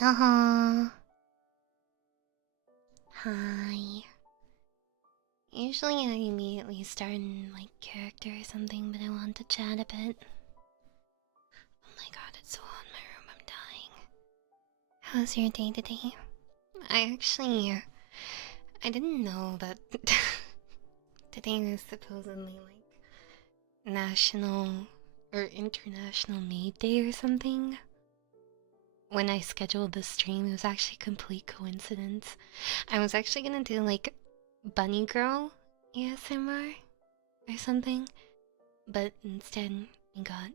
Uh-huh. Hi. Usually I immediately start in like character or something, but I want to chat a bit. Oh my god, it's so hot in my room, I'm dying. How's your day today? I didn't know that today was supposedly like National or International Maid Day or something. When I scheduled this stream, it was actually a complete coincidence. I was actually gonna do like Bunny Girl ASMR or something, but instead we got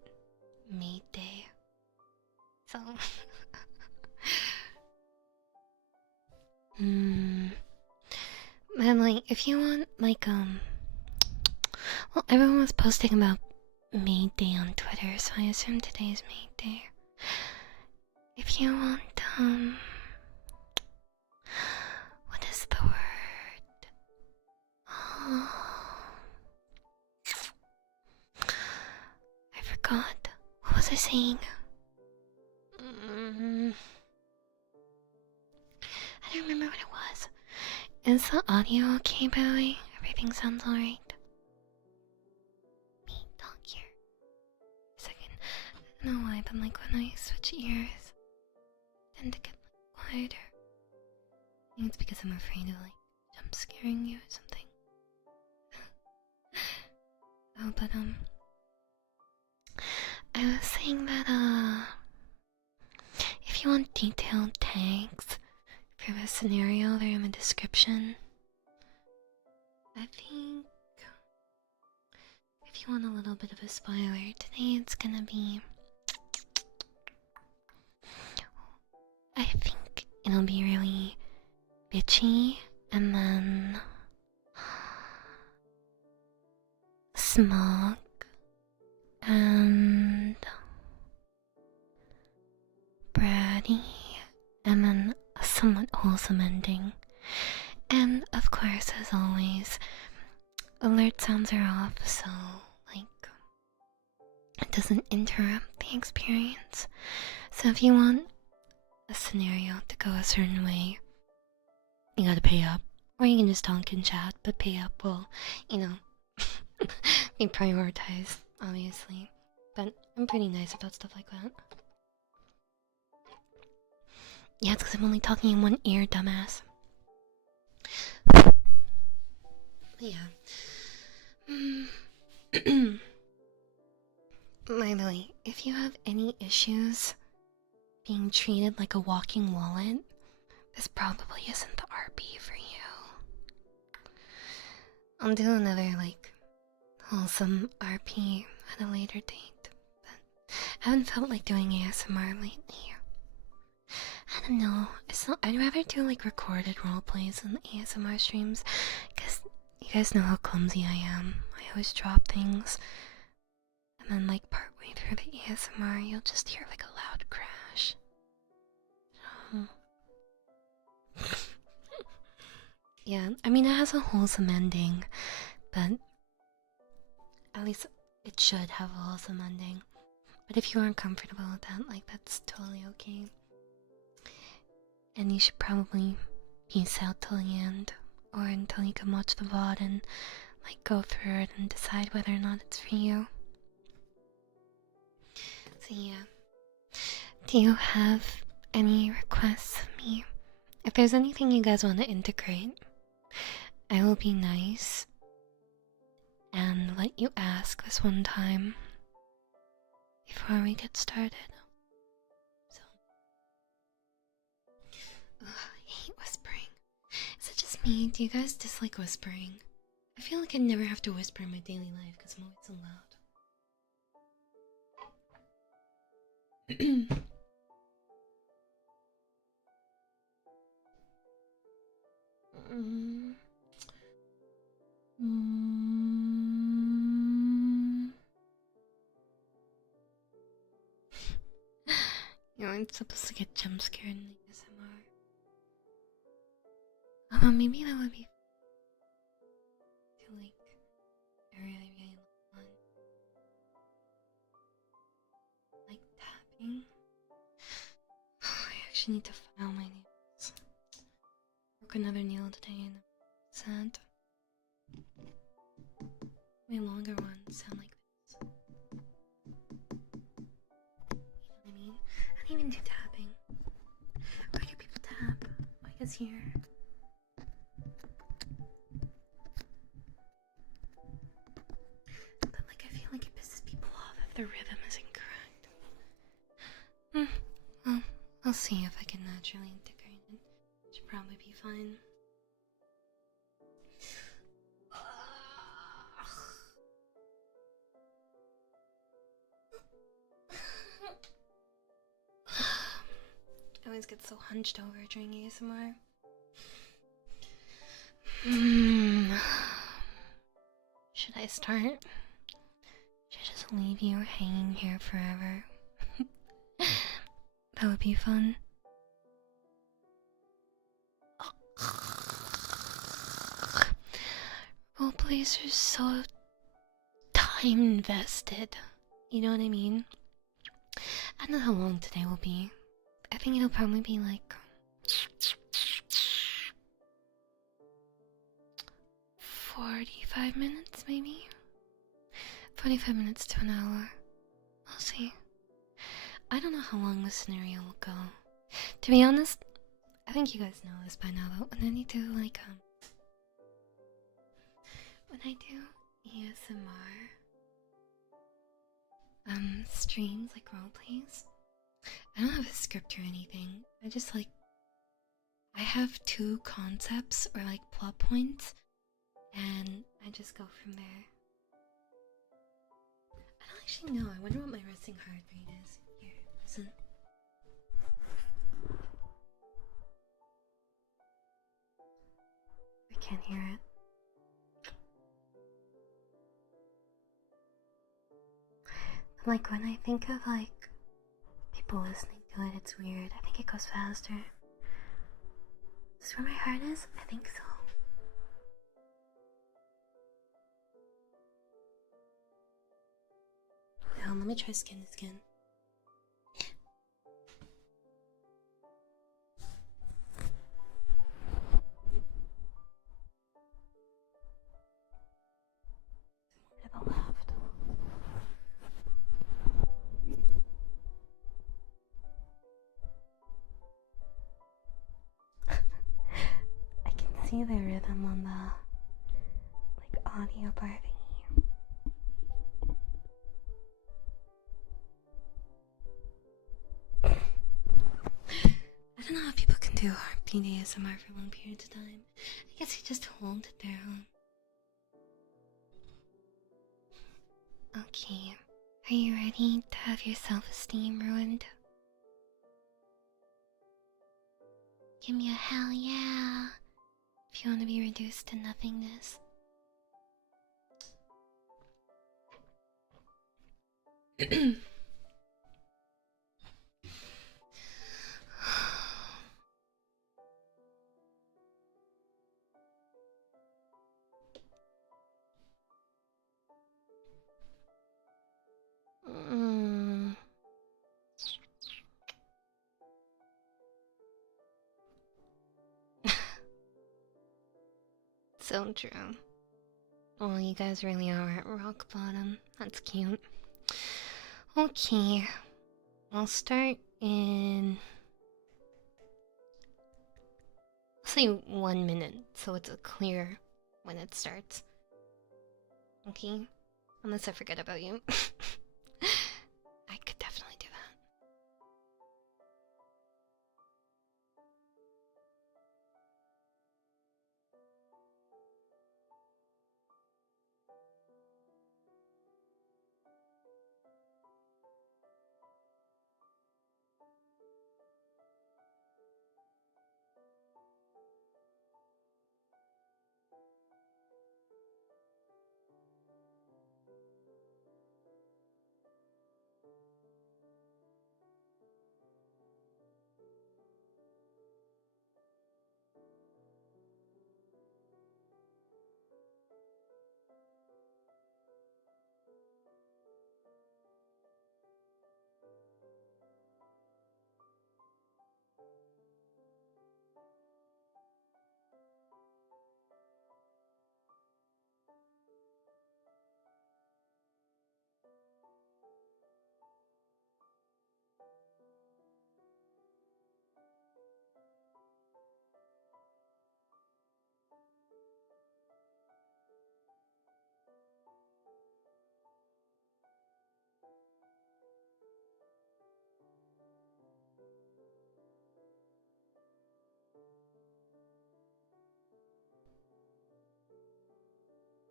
Maid Day. So, but like, if you want, like, well, everyone was posting about Maid Day on Twitter, so I assume today's Maid Day. If you want, what is the word? I forgot. What was I saying? I don't remember what it was. Is the audio okay, by the way? Everything sounds alright. Me talk here. A second. I don't know why, but like when I switch ears, I tend to get like, quieter. I think it's because I'm afraid of like jump scaring you or something. Oh, but I was saying that if you want detailed tags for the scenario, they're in the description. I think if you want a little bit of a spoiler, today it's gonna be. I think it'll be really bitchy and then smug and bratty and then a somewhat wholesome ending. And of course, as always, alert sounds are off, so like it doesn't interrupt the experience. So if you want a scenario to go a certain way, you gotta pay up. Or you can just talk in chat, but pay up will, you know, be prioritized, obviously. But I'm pretty nice about stuff like that. Yeah, it's because I'm only talking in one ear, dumbass. But yeah. By the way, if you have any issues being treated like a walking wallet, this probably isn't the RP for you. I'll do another, like, wholesome RP at a later date, but I haven't felt like doing ASMR lately. I don't know, I'd rather do, like, recorded roleplays than ASMR streams, because you guys know how clumsy I am. I always drop things, and then, like, partway through the ASMR, you'll just hear, like, a loud crash. Yeah, I mean, it has a wholesome ending, but at least it should have a wholesome ending. But if you aren't comfortable with that, like, that's totally okay. And you should probably peace out till the end, or until you can watch the VOD and, like, go through it and decide whether or not it's for you. So yeah. Do you have any requests of me? If there's anything you guys want to integrate, I will be nice and let you ask this one time before we get started. So, ugh, I hate whispering. Is it just me? Do you guys dislike whispering? I feel like I never have to whisper in my daily life because I'm always so loud. You know, I'm supposed to get jump scared in the ASMR. Oh, maybe that would be too, like, really, really long. Like tapping. actually need to file my nails. Broke another nail today and I'm sad. My longer ones sound like this. You know what I mean? I don't even do tapping. Why do people tap? I guess here. But like I feel like it pisses people off if the rhythm is incorrect. Well, I'll see if I can naturally integrate it. Should probably be fine. I always get so hunched over during ASMR. Should I start? Should I just leave you hanging here forever? That would be fun. Roleplays are so time invested. You know what I mean? I don't know how long today will be. I think it'll probably be like 45 minutes, maybe? 45 minutes to an hour. We'll see. I don't know how long the scenario will go. To be honest, I think you guys know this by now, but when I need to, like, when I do ASMR, streams, like roleplays, I don't have a script or anything. I just, like, I have two concepts or, like, plot points, and I just go from there. I don't actually know. I wonder what my resting heart rate is. Here, listen. I can't hear it. Like, when I think of, like, people listening to it, it's weird. I think it goes faster. Is this where my heart is? I think so. Now, let me try skin to skin. To the left. I can see the rhythm on the, like, audio bar thingy. I don't know how people can do heartbeat ASMR for long periods of time. I guess you just hold it there, huh? Okay, are you ready to have your self-esteem ruined? Give me a hell yeah if you want to be reduced to nothingness. So true. Well, you guys really are at rock bottom. That's cute. Okay, I'll start in, I'll say 1 minute, so it's clear when it starts. Okay? Unless I forget about you. I could definitely do that.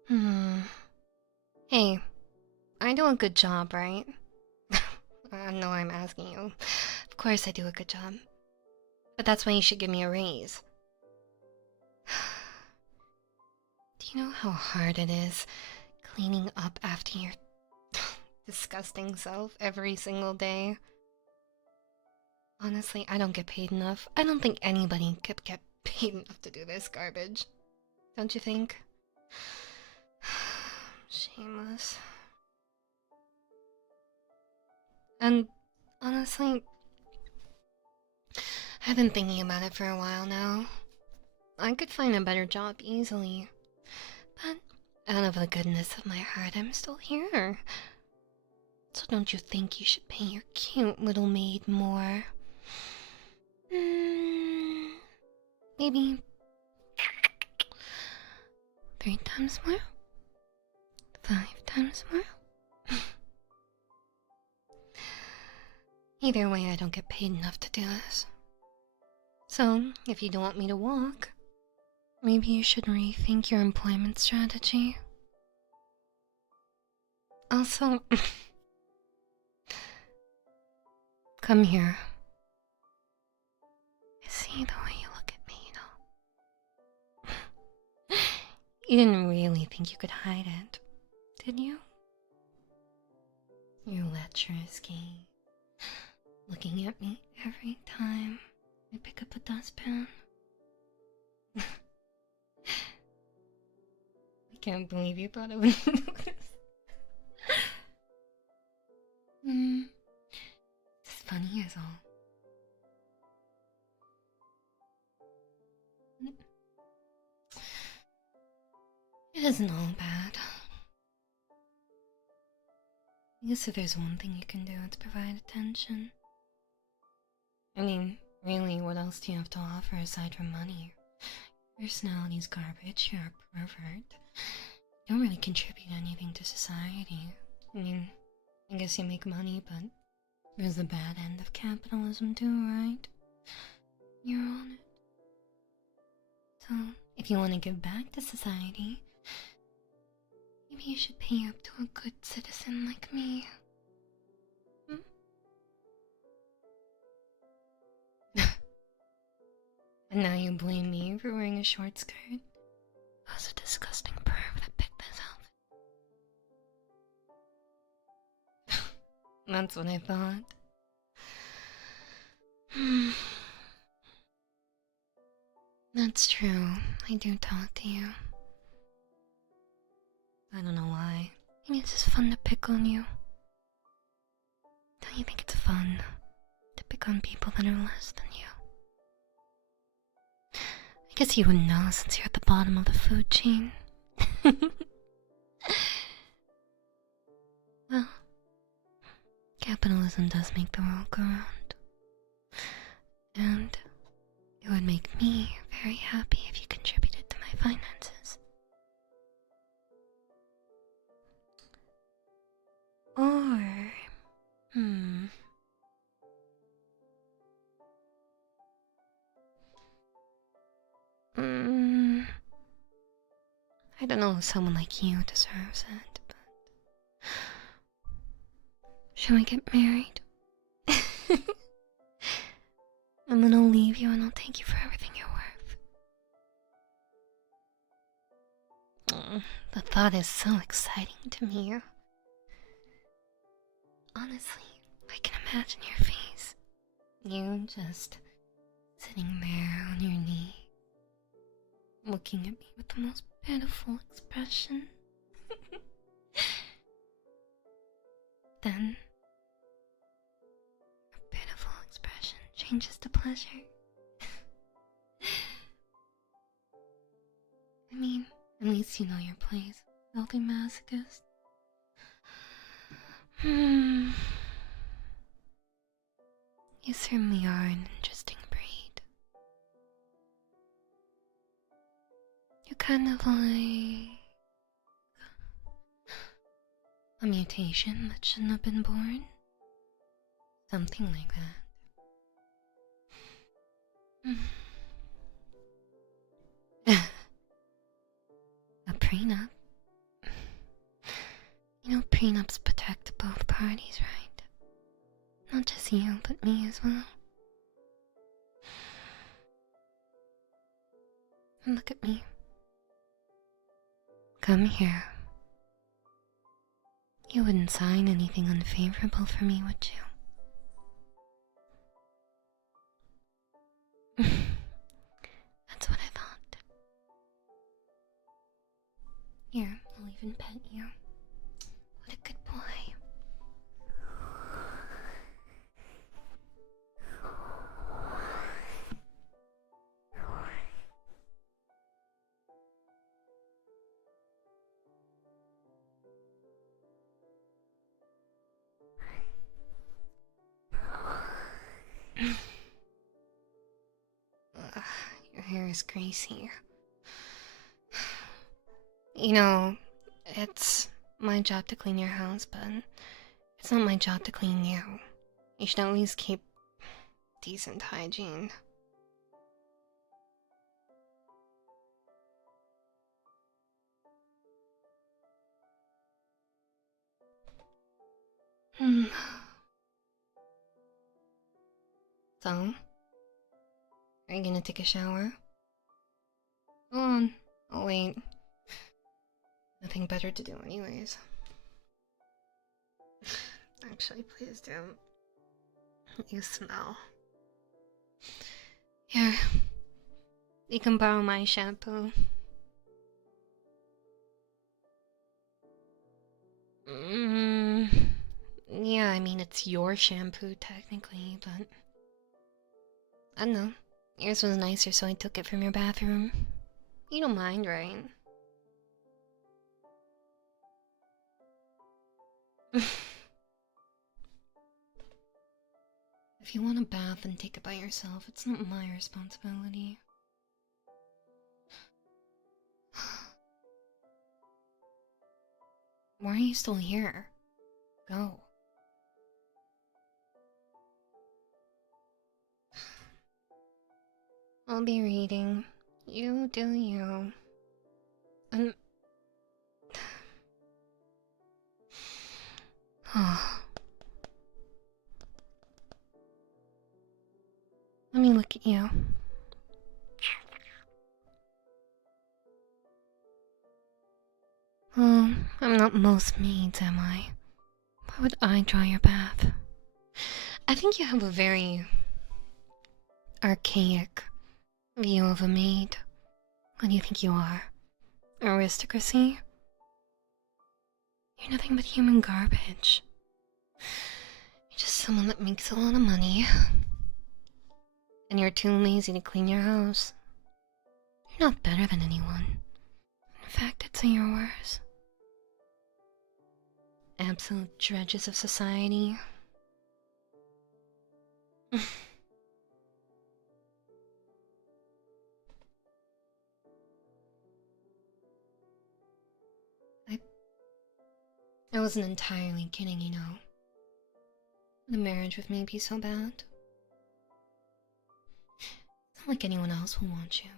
Hmm. Hey, I do a good job, right? I know I'm asking you. Of course I do a good job. But that's why you should give me a raise. Do you know how hard it is cleaning up after your disgusting self every single day? Honestly, I don't get paid enough. I don't think anybody could get paid enough to do this garbage. Don't you think? Shameless. And honestly, I've been thinking about it for a while now. I could find a better job easily. But out of the goodness of my heart, I'm still here. So don't you think you should pay your cute little maid more? Maybe 3 times more? 5 times more? Either way, I don't get paid enough to do this. So, if you don't want me to walk, maybe you should rethink your employment strategy. Also, come here. I see the way you look at me, you know. You didn't really think you could hide it, did you? Your lecherous gaze, looking at me every time I pick up a dustpan. I can't believe you thought I would notice. It's funny as all. It isn't all bad. I guess if there's one thing you can do, it's provide attention. I mean, really, what else do you have to offer aside from money? Your personality's garbage, you're a pervert. You don't really contribute anything to society. I mean, I guess you make money, but there's the bad end of capitalism too, right? You're on it. So, if you want to give back to society, maybe you should pay up to a good citizen like me. And now you blame me for wearing a short skirt? I was a disgusting perv that picked this outfit. That's what I thought. That's true. I do talk to you. I don't know why. Maybe it's just fun to pick on you. Don't you think it's fun to pick on people that are less than you? I guess you wouldn't know since you're at the bottom of the food chain. Well, capitalism does make the world go round. And it would make me very happy if you contributed to my finances. Or, I don't know if someone like you deserves it, but shall we get married? And then I'll leave you and I'll take you for everything you're worth. The thought is so exciting to me. Honestly, I can imagine your face. You just sitting there on your knee, looking at me with the most pitiful expression. Then, a pitiful expression changes to pleasure. I mean, at least you know your place, healthy masochist. You certainly are an interesting breed. You're kind of like a mutation that shouldn't have been born. Something like that. A prenup? prenups protect both parties, right? Not just you, but me as well. And look at me. Come here. You wouldn't sign anything unfavorable for me, would you? That's what I thought. Here, I'll even pet you. What a good boy. Your hair is greasy. You know, it's my job to clean your house, but it's not my job to clean you. You should at least keep decent hygiene. So, are you gonna take a shower? Go on. I'll wait. Nothing better to do anyways. Actually, please don't. You smell. Here. You can borrow my shampoo. Yeah, I mean, it's your shampoo technically, but I don't know. Yours was nicer, so I took it from your bathroom. You don't mind, right? If you want a bath, then take it by yourself. It's not my responsibility. Why are you still here? Go. I'll be reading. You do you. Let me look at you. Oh, I'm not most maids, am I? Why would I draw your bath? I think you have a very archaic view of a maid. What do you think you are? Aristocracy? You're nothing but human garbage. You're just someone that makes a lot of money. And you're too lazy to clean your house. You're not better than anyone. In fact, I'd say you're worse. Absolute dredges of society. I wasn't entirely kidding, you know. The marriage with me be so bad. It's not like anyone else will want you.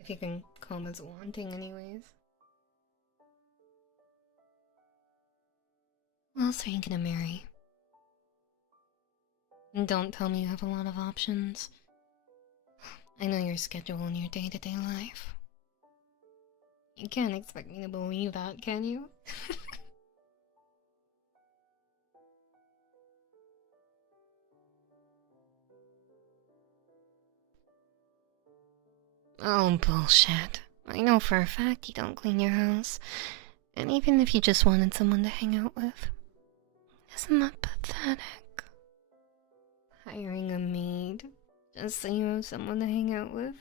If you can call it wanting, anyways. Who else are you gonna marry? And don't tell me you have a lot of options. I know your schedule and your day-to-day life. You can't expect me to believe that, can you? Oh, bullshit. I know for a fact you don't clean your house. And even if you just wanted someone to hang out with. Isn't that pathetic? Hiring a maid just so you have someone to hang out with?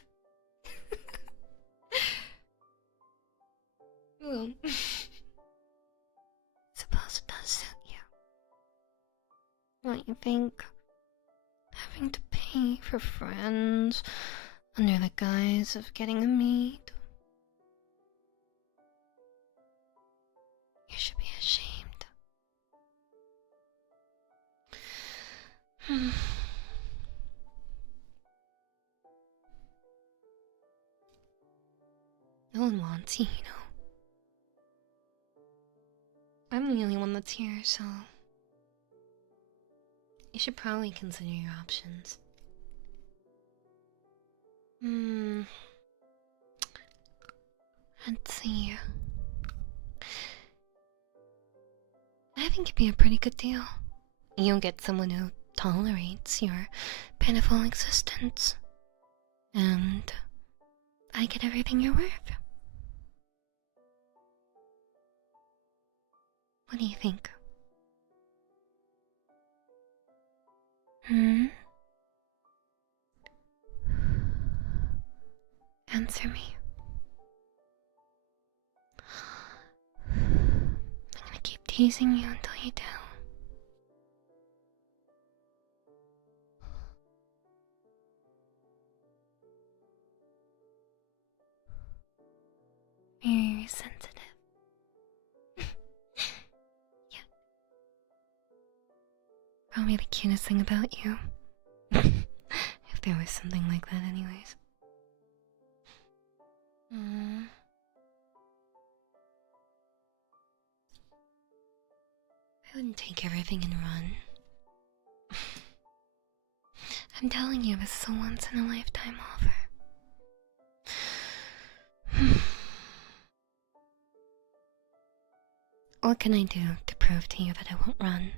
Well, suppose it does suit you. Don't you think? Having to pay for friends under the guise of getting a maid? You should be ashamed. No one wants you, you know. I'm the only one that's here, so you should probably consider your options. Let's see. I think it'd be a pretty good deal. You'll get someone who tolerates your pitiful existence. And I get everything you're worth. What do you think? Answer me. I'm gonna keep teasing you until you do. Very sensitive. Yeah. Probably the cutest thing about you. If there was something like that anyways. I wouldn't take everything and run. I'm telling you, this is a once-in-a-lifetime offer. What can I do to prove to you that I won't run?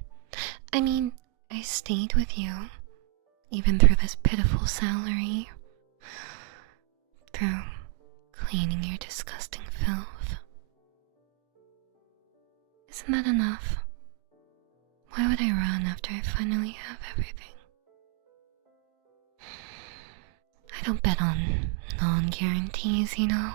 I mean, I stayed with you, even through this pitiful salary. Through cleaning your disgusting filth. Isn't that enough? Why would I run after I finally have everything? I don't bet on non-guarantees, you know?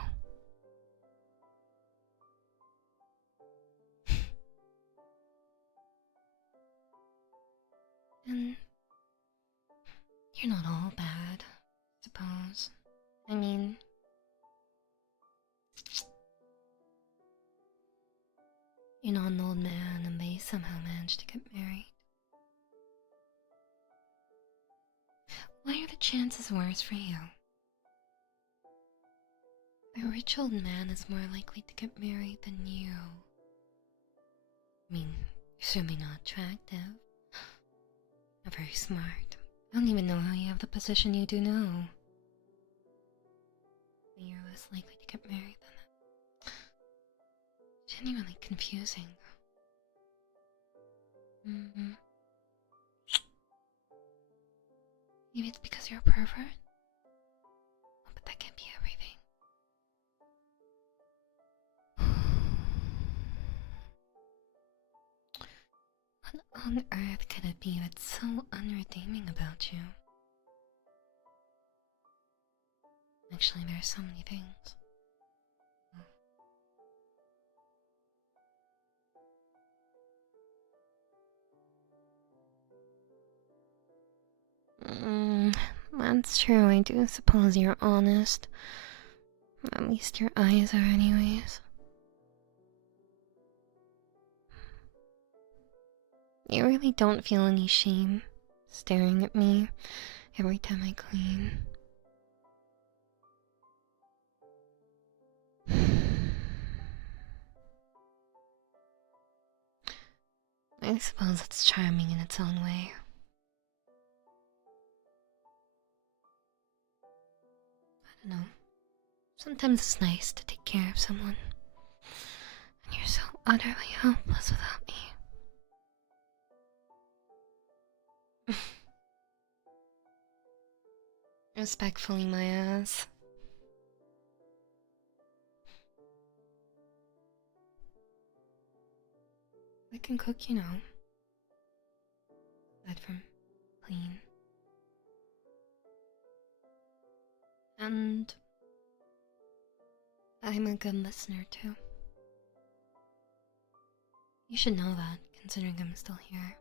And you're not all bad, I suppose. I mean, you're not an old man and they somehow managed to get married. Why are the chances worse for you? A rich old man is more likely to get married than you. I mean, you're certainly not attractive. Not very smart. I don't even know how you have the position you do now. But you're less likely to get married than that. Genuinely confusing. Maybe it's because you're a pervert? Oh, but that can't be everything. What on earth could it be that's so unredeeming about you? Actually, there are so many things. That's true, I do suppose you're honest. At least your eyes are anyways. You really don't feel any shame staring at me every time I clean. I suppose it's charming in its own way. I don't know. Sometimes it's nice to take care of someone. And you're so utterly helpless without me. Respectfully, my ass. I can cook, you know. Aside from clean. And I'm a good listener, too. You should know that, considering I'm still here.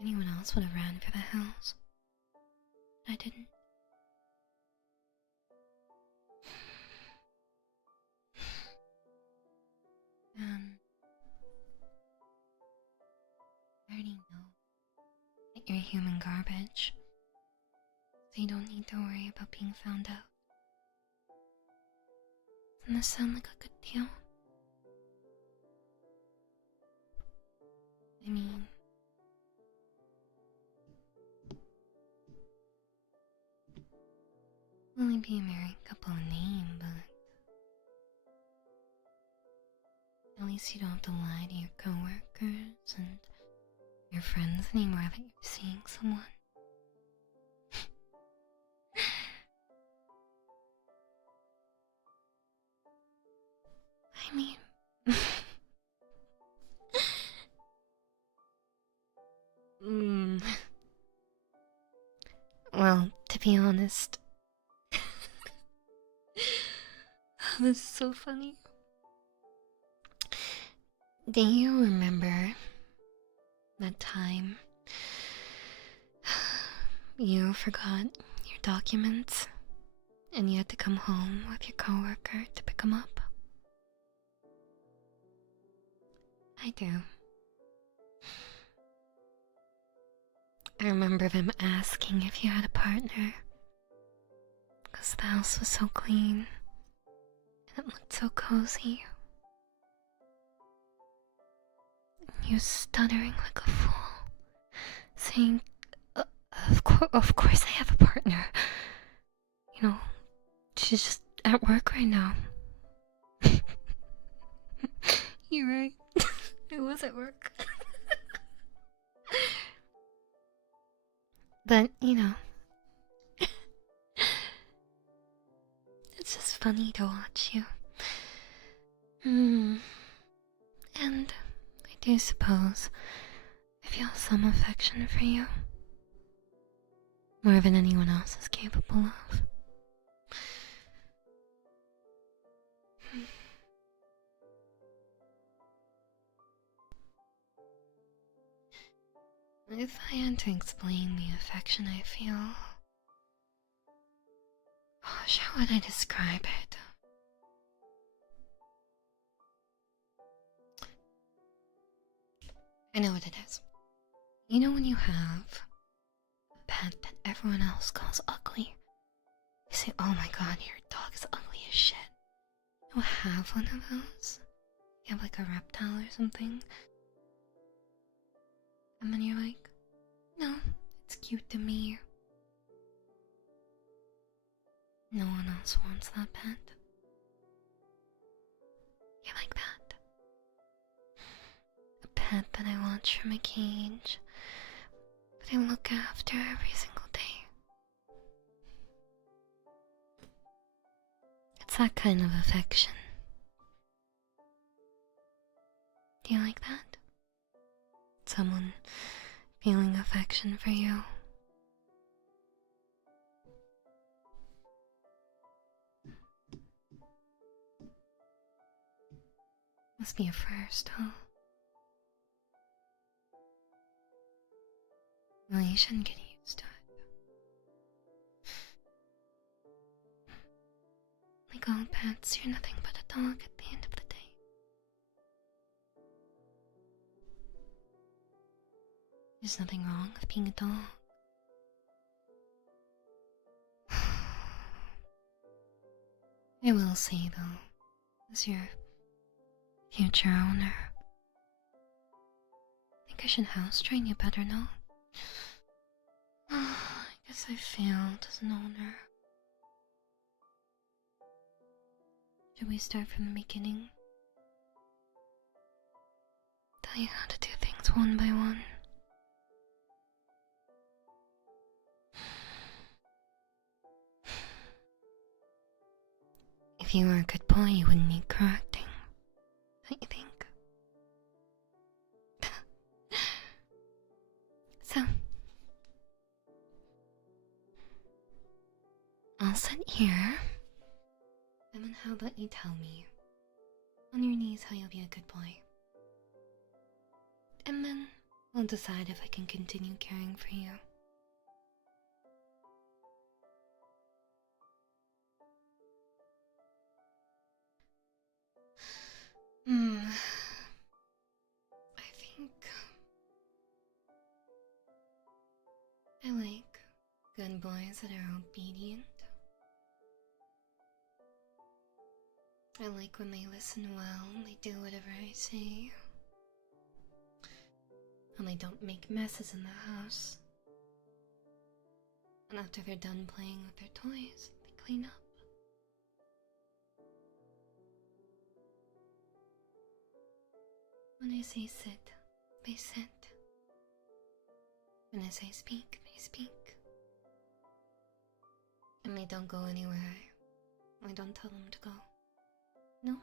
Anyone else would have ran for the hills. I didn't. I already know that you're human garbage, so you don't need to worry about being found out. Doesn't this sound like a good deal? I mean, only be a married couple in name, but at least you don't have to lie to your coworkers and your friends anymore that you're seeing someone. I mean, well, to be honest, this is so funny. Do you remember that time you forgot your documents and you had to come home with your coworker to pick them up? I do. I remember them asking if you had a partner because the house was so clean and it looked so cozy. You stuttering like a fool, saying, of course I have a partner. You know, she's just at work right now. You're right. I was at work. But, you know, it's just funny to watch you. And I do suppose I feel some affection for you. More than anyone else is capable of. If I had to explain the affection I feel, gosh, how would I describe it? I know what it is. You know when you have a pet that everyone else calls ugly? You say, oh my god, your dog is ugly as shit. You have one of those? You have like a reptile or something? And then you're like, no, it's cute to me. No one else wants that pet. You like that? A pet that I watch from a cage, that I look after every single day. It's that kind of affection. Do you like that? Someone feeling affection for you? Must be a first, huh? Well, you shouldn't get used to it. Like all pets, you're nothing but a dog at the end of the day. There's nothing wrong with being a dog. I will say, though, as your future owner, I think I should house train you better now. I guess I failed as an owner. Should we start from the beginning? Tell you how to do things one by one. If you were a good boy, you wouldn't need correcting, don't you think? So, I'll sit here, and then how about you tell me, on your knees, how you'll be a good boy. And then we'll decide if I can continue caring for you. I think I like good boys that are obedient. I like when they listen well and they do whatever I say. and they don't make messes in the house. And after they're done playing with their toys, they clean up. When I say sit, they sit. When I say speak, they speak. And they don't go anywhere I don't tell them to go. No?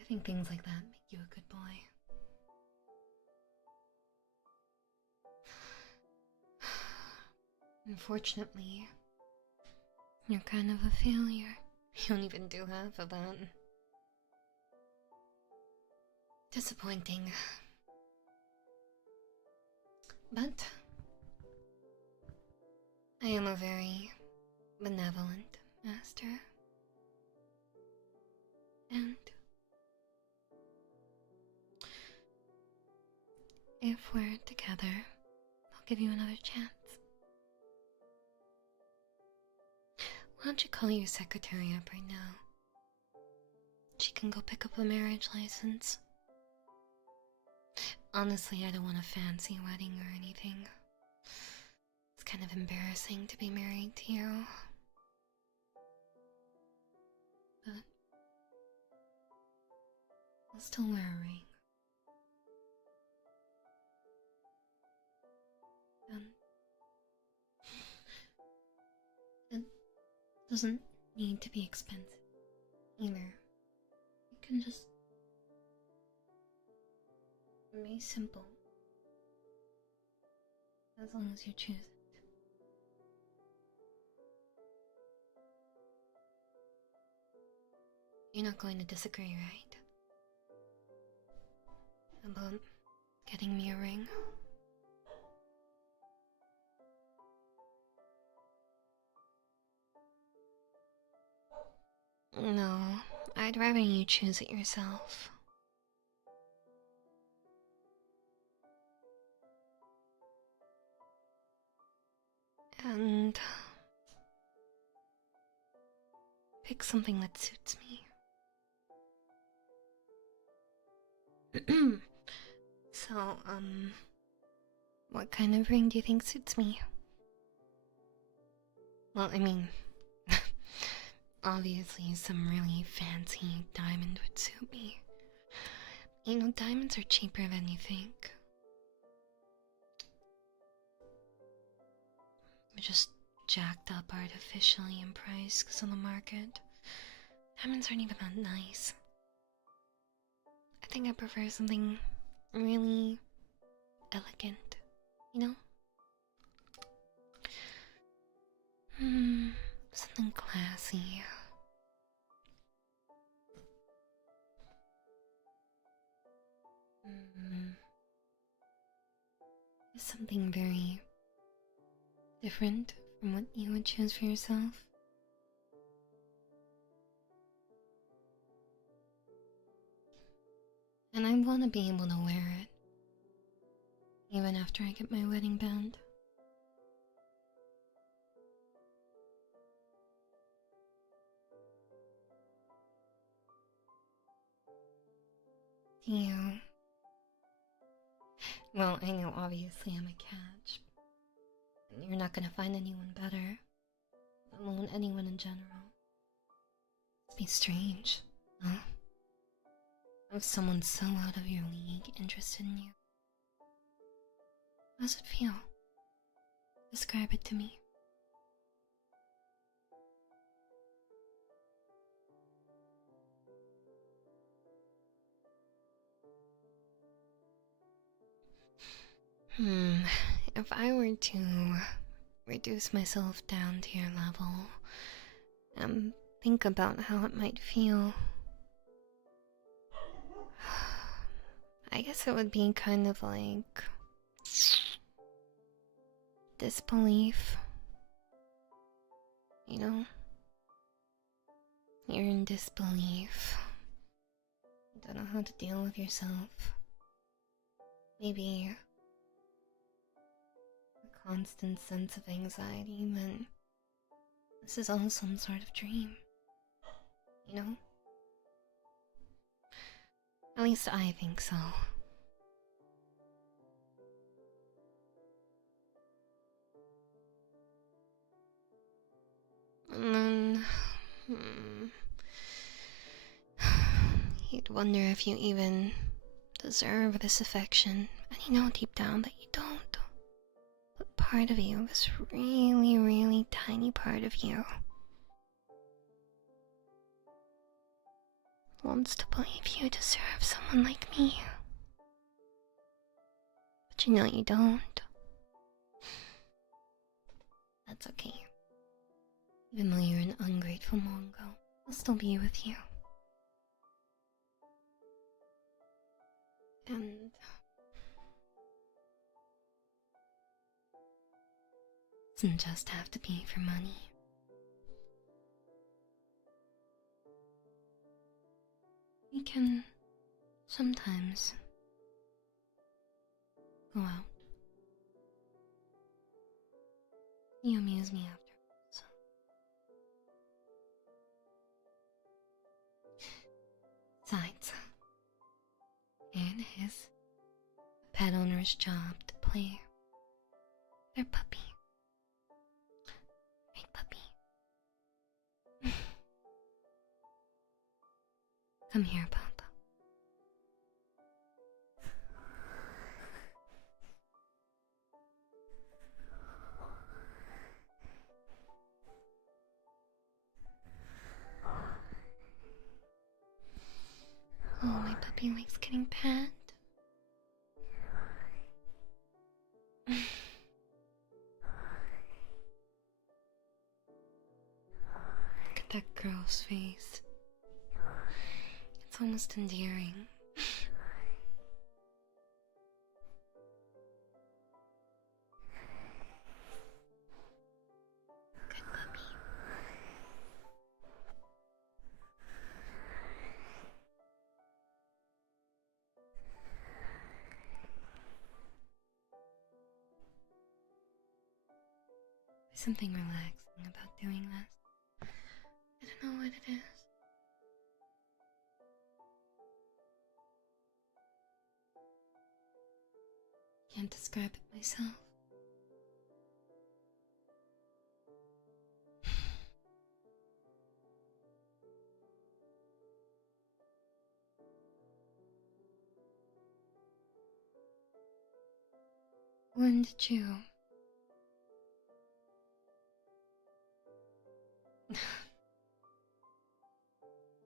I think things like that make you a good boy. Unfortunately, you're kind of a failure. You don't even do half of that. Disappointing. But I am a very benevolent master. And if we're together, I'll give you another chance. Why don't you call your secretary up right now? She can go pick up a marriage license. Honestly, I don't want a fancy wedding or anything. It's kind of embarrassing to be married to you. But I'll still wear a ring. And it doesn't need to be expensive either. You can just be simple. As long as you choose it. You're not going to disagree, right? About getting me a ring? No, I'd rather you choose it yourself. And pick something that suits me. So, what kind of ring do you think suits me? Well, I mean, obviously some really fancy diamond would suit me. You know, diamonds are cheaper than you think. They're just jacked up artificially in price because of the market. Diamonds aren't even that nice. I think I prefer something really elegant, you know? Something classy. Something very different from what you would choose for yourself. And I want to be able to wear it, even after I get my wedding band. Do you? Well, I know obviously I'm a catch. You're not gonna find anyone better. Let alone anyone in general. It'd be strange, huh? Have someone so out of your league interested in you. How does it feel? Describe it to me. If I were to reduce myself down to your level and think about how it might feel, I guess it would be kind of like disbelief. You know? You're in disbelief. You don't know how to deal with yourself. Maybe a constant sense of anxiety that this is all some sort of dream. You know? At least I think so. And then... You'd wonder if you even deserve this affection, and you know deep down that you don't. But part of you, this really, really tiny part of you, wants to believe you deserve someone like me. But you know you don't. That's okay. Even though you're an ungrateful Mongo, I'll still be with you. And it doesn't just have to be for money. We can sometimes go out. You amuse me afterwards. Besides, it is a pet owner's job to play their puppy. Right, puppy? Come here, Papa. Oh, my puppy likes getting pet. Look at that girl's face. It's almost endearing. Good puppy. There's something relaxing about doing this. I don't know what it is. Can't describe it myself. When did you...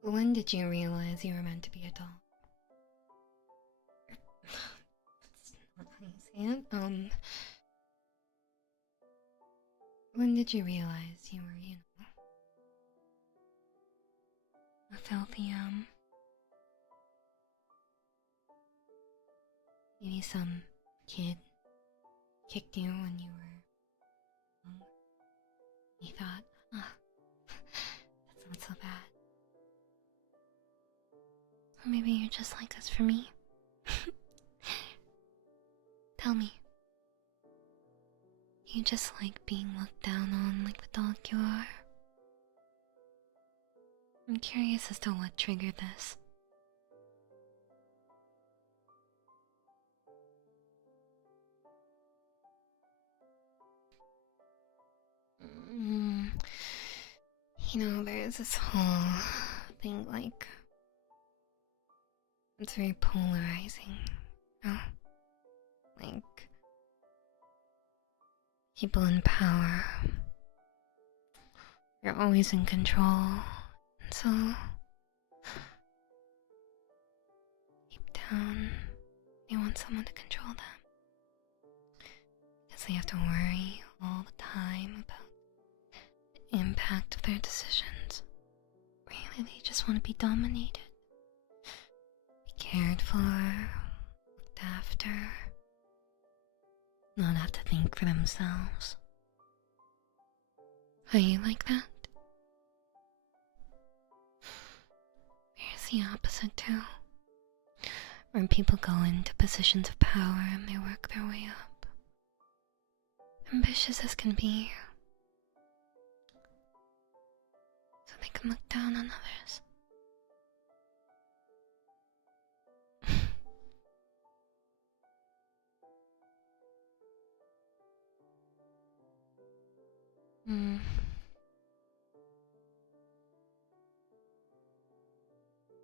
When did you realize you were meant to be a dog? That's not how you say it. When did you realize you were, a filthy, maybe some kid kicked you when you were young? You thought, that's not so bad. Or maybe you're just like this for me. Tell me. You just like being looked down on like the dog you are? I'm curious as to what triggered this. There's this whole thing like... It's very polarizing. Like... People in power. They're always in control. And so... Deep down, they want someone to control them. Because they have to worry all the time about the impact of their decisions. Really, they just want to be dominated. Be cared for, looked after. Not have to think for themselves. Are you like that? There's the opposite too. Where people go into positions of power and they work their way up. Ambitious as can be. So they can look down on others. Hmm.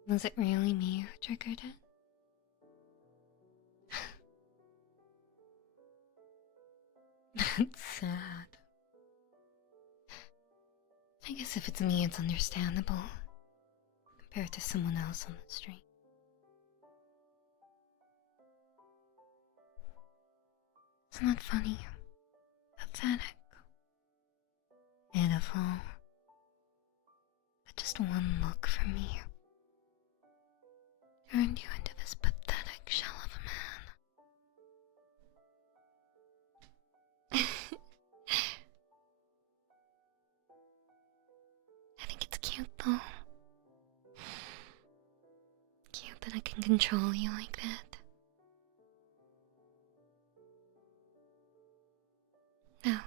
Was it really me who triggered it? That's sad. I guess if it's me, it's understandable compared to someone else on the street. It's not funny. Pathetic. Pitiful. But just one look from me turned you into this pathetic shell of a man. I think it's cute though. Cute that I can control you like that. Now,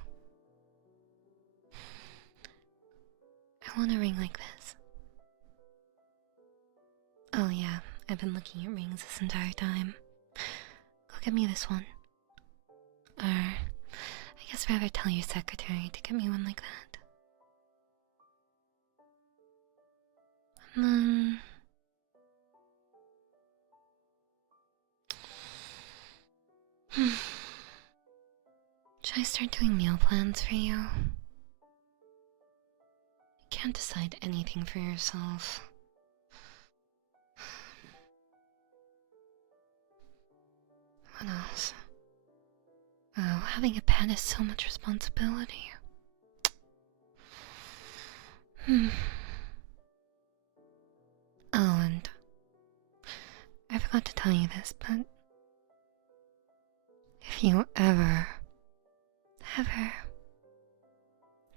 I want a ring like this. Oh yeah, I've been looking at rings this entire time. Go get me this one. Or, I guess rather tell your secretary to get me one like that. And then... Should I start doing meal plans for you? You can't decide anything for yourself. What else? Oh, having a pet is so much responsibility. Oh, and I forgot to tell you this, but if you ever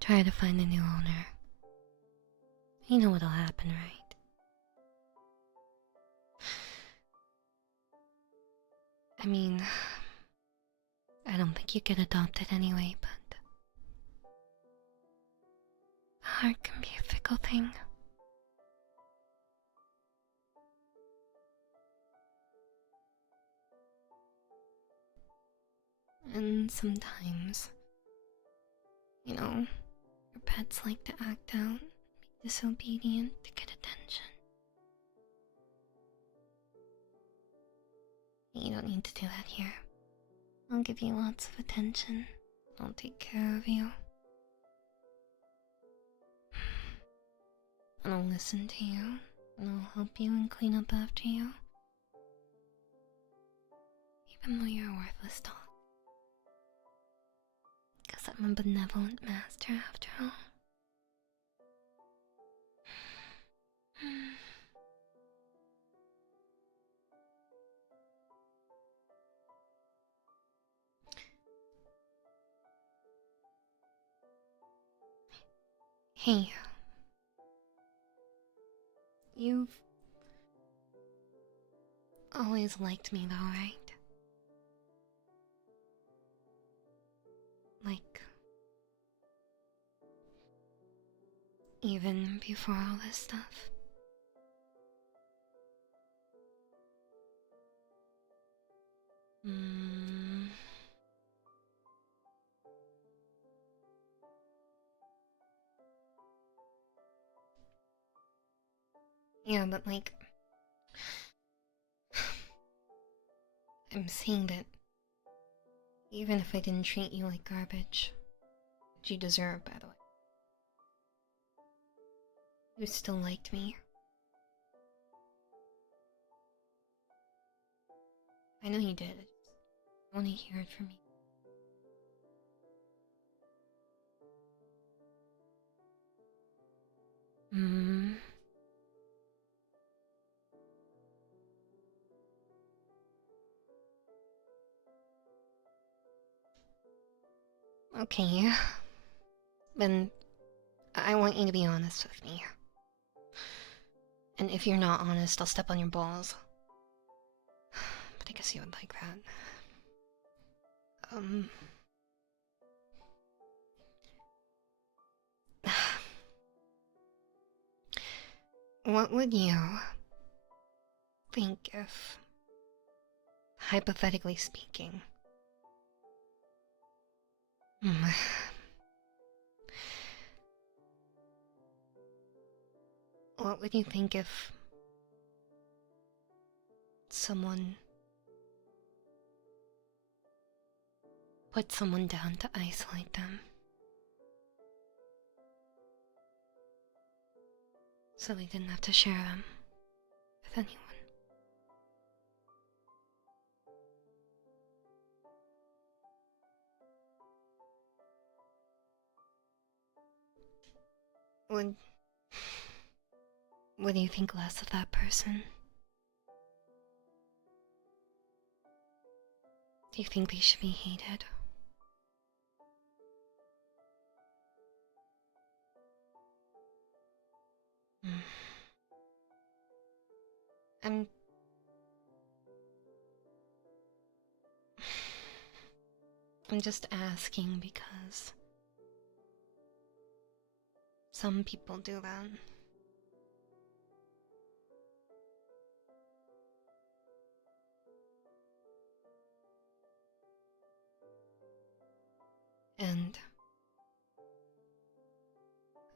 try to find a new owner, you know what'll happen, right? I mean, I don't think you get adopted anyway, but a heart can be a fickle thing. And sometimes, you know, your pets like to act out, be disobedient to get attention. You don't need to do that here. I'll give you lots of attention. I'll take care of you. And I'll listen to you. And I'll help you and clean up after you. Even though you're a worthless dog. Because I'm a benevolent master after all. Hey. You've always liked me though, right? Like, even before all this stuff? Yeah, but like, I'm saying that even if I didn't treat you like garbage, which you deserve, by the way, you still liked me. I know you did. I want to hear it from you. Okay. Then I want you to be honest with me. And if you're not honest, I'll step on your balls. But I guess you would like that. What would you think if, hypothetically speaking, What would you think if someone put someone down to isolate them? So they didn't have to share them with anyone. Would you think less of that person? Do you think they should be hated? I'm just asking because some people do that. And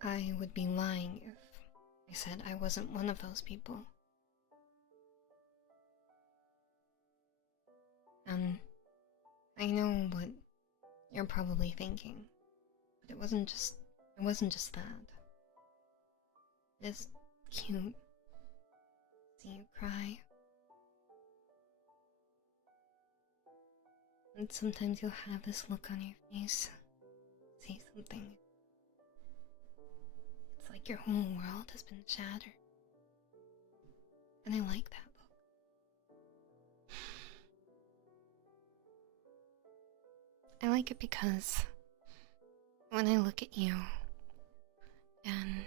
I would be lying if I said I wasn't one of those people. And I know what you're probably thinking, but it wasn't just that. It is cute. See you cry. And sometimes you'll have this look on your face. Say something. It's like your whole world has been shattered. And I like that look. I like it because when I look at you and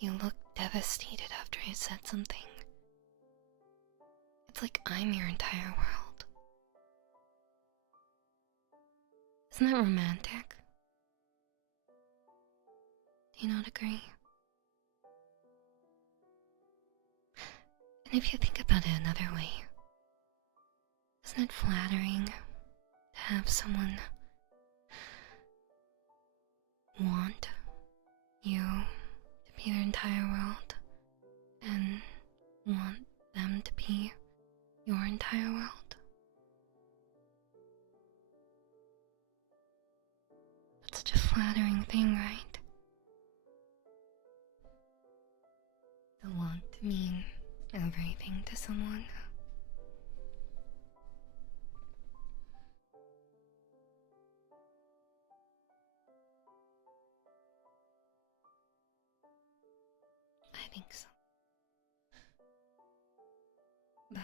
you look devastated after I said something, it's like I'm your entire world. Isn't that romantic? Do you not agree? And if you think about it another way, isn't it flattering to have someone want you to be their entire world and want them to be your entire world? That's such a flattering thing, right? To want to mean everything to someone. I think so. But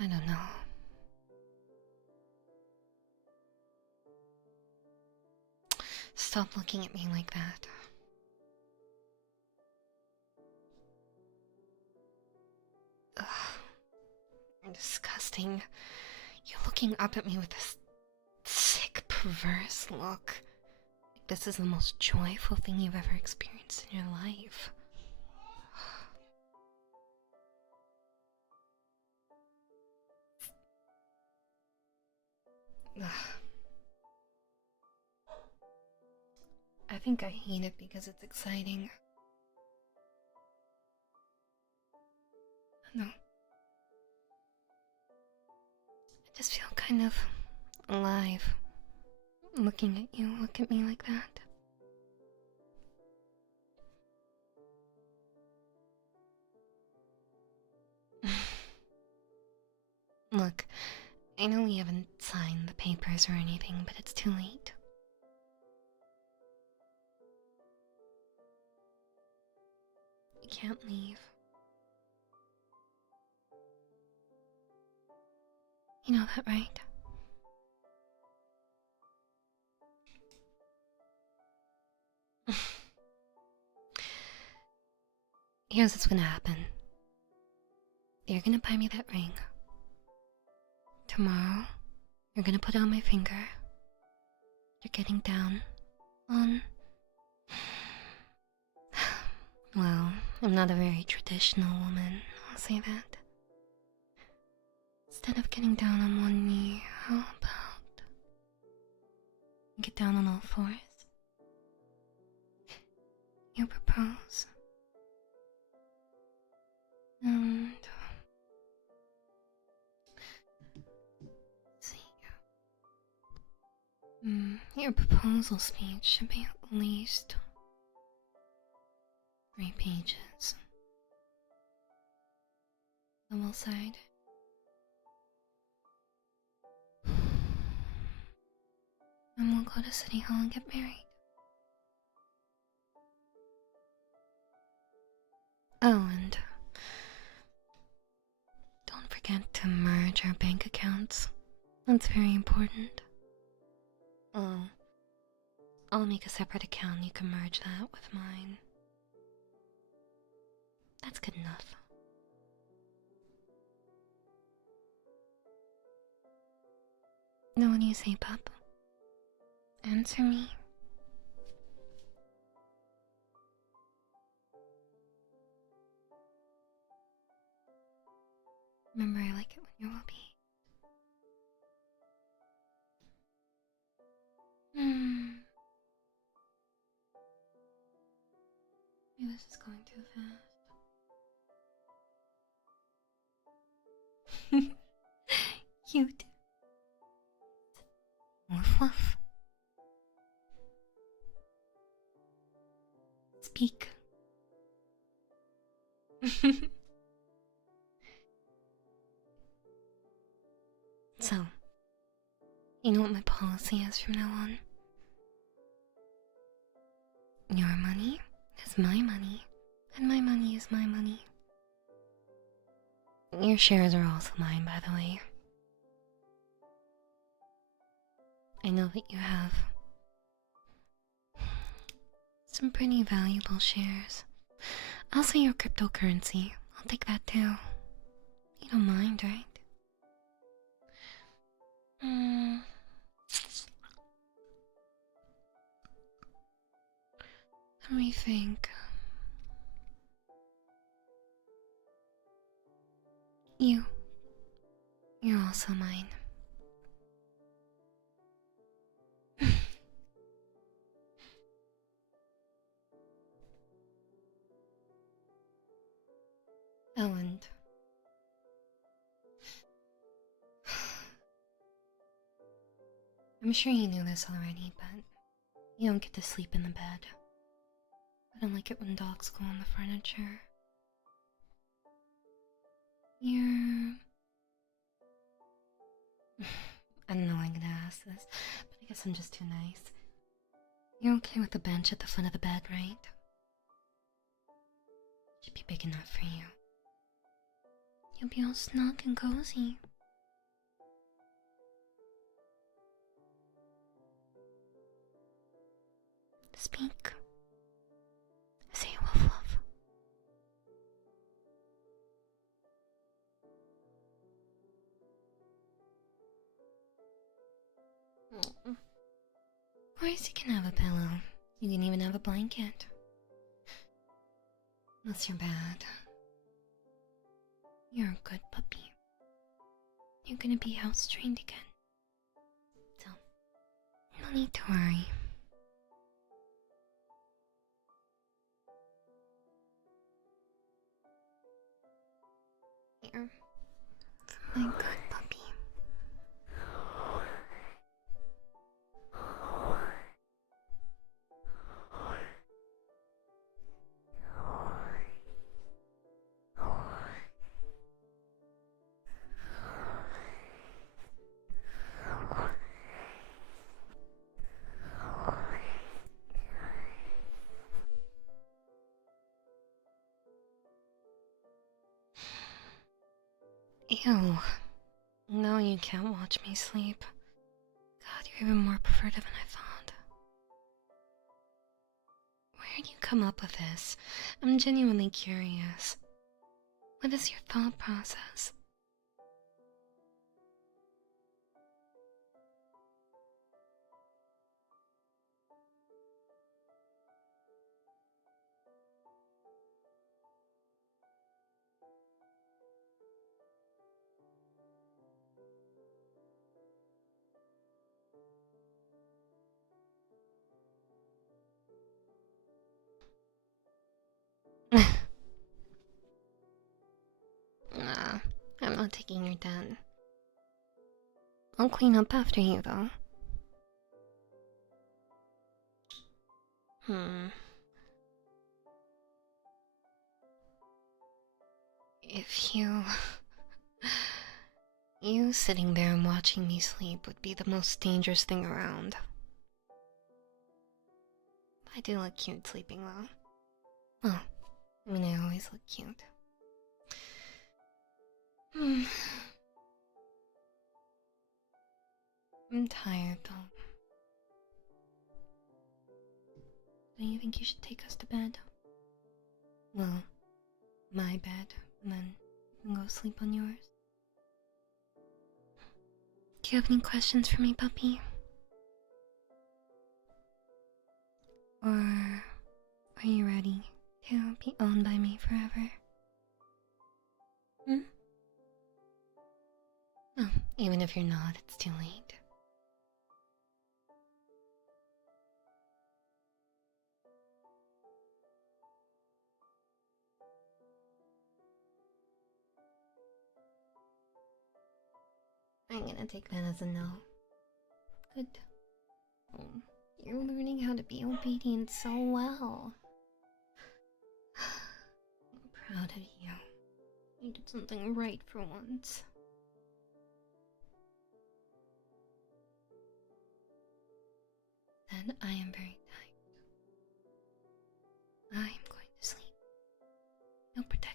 I don't know. Stop looking at me like that. Ugh. Disgusting. You're looking up at me with this sick, perverse look. Like this is the most joyful thing you've ever experienced in your life. Ugh. I think I hate it because it's exciting. No. I just feel kind of alive looking at you look at me like that. Look, I know we haven't signed the papers or anything, but it's too late. You can't leave. You know that, right? Here's what's gonna happen. You're gonna buy me that ring. Tomorrow, you're gonna put it on my finger. You're getting down on Well, I'm not a very traditional woman, I'll say that. Instead of getting down on one knee, how about get down on all fours? You propose. And let's see. Your proposal speech should be at least 3 pages. Double side. And we'll go to City Hall and get married. Oh, and don't forget to merge our bank accounts. That's very important. Oh, I'll make a separate account. You can merge that with mine. That's good enough. Now what do you say, pup? Answer me. Remember, I like it when you're whoopee. Maybe this is going too fast. Cute. Woof woof. Speak. So, you know what my policy is from now on? Your money is my money, and my money is my money. Your shares are also mine, by the way. I know that you have some pretty valuable shares. Also, your cryptocurrency. I'll take that too. You don't mind, right? Let me think. You're also mine. Oh, and I'm sure you knew this already, but you don't get to sleep in the bed. I don't like it when dogs go on the furniture. You're... I don't know why I'm gonna ask this, but I guess I'm just too nice. You're okay with the bench at the foot of the bed, right? Should be big enough for you. You'll be all snug and cozy. Speak. Say woof woof. Of course you can have a pillow. You can even have a blanket. Unless you're bad. You're a good puppy. You're gonna be house trained again. So, no need to worry. Here. For my good puppy. Ew. No, you can't watch me sleep. God, you're even more perverted than I thought. Where'd you come up with this? I'm genuinely curious. What is your thought process? Nah, I'm not taking your den. I'll clean up after you, though. If you... You sitting there and watching me sleep would be the most dangerous thing around. I do look cute sleeping, though. Oh, I mean, I always look cute. I'm tired, though. Don't you think you should take us to bed? Well, my bed, and then you can go sleep on yours. Do you have any questions for me, puppy? Or are you ready to be owned by me forever? Oh, even if you're not, it's too late. I'm gonna take that as a no. Good. Oh, you're learning how to be obedient so well. I'm proud of you. You did something right for once. Then I am very tired. I am going to sleep. No protection.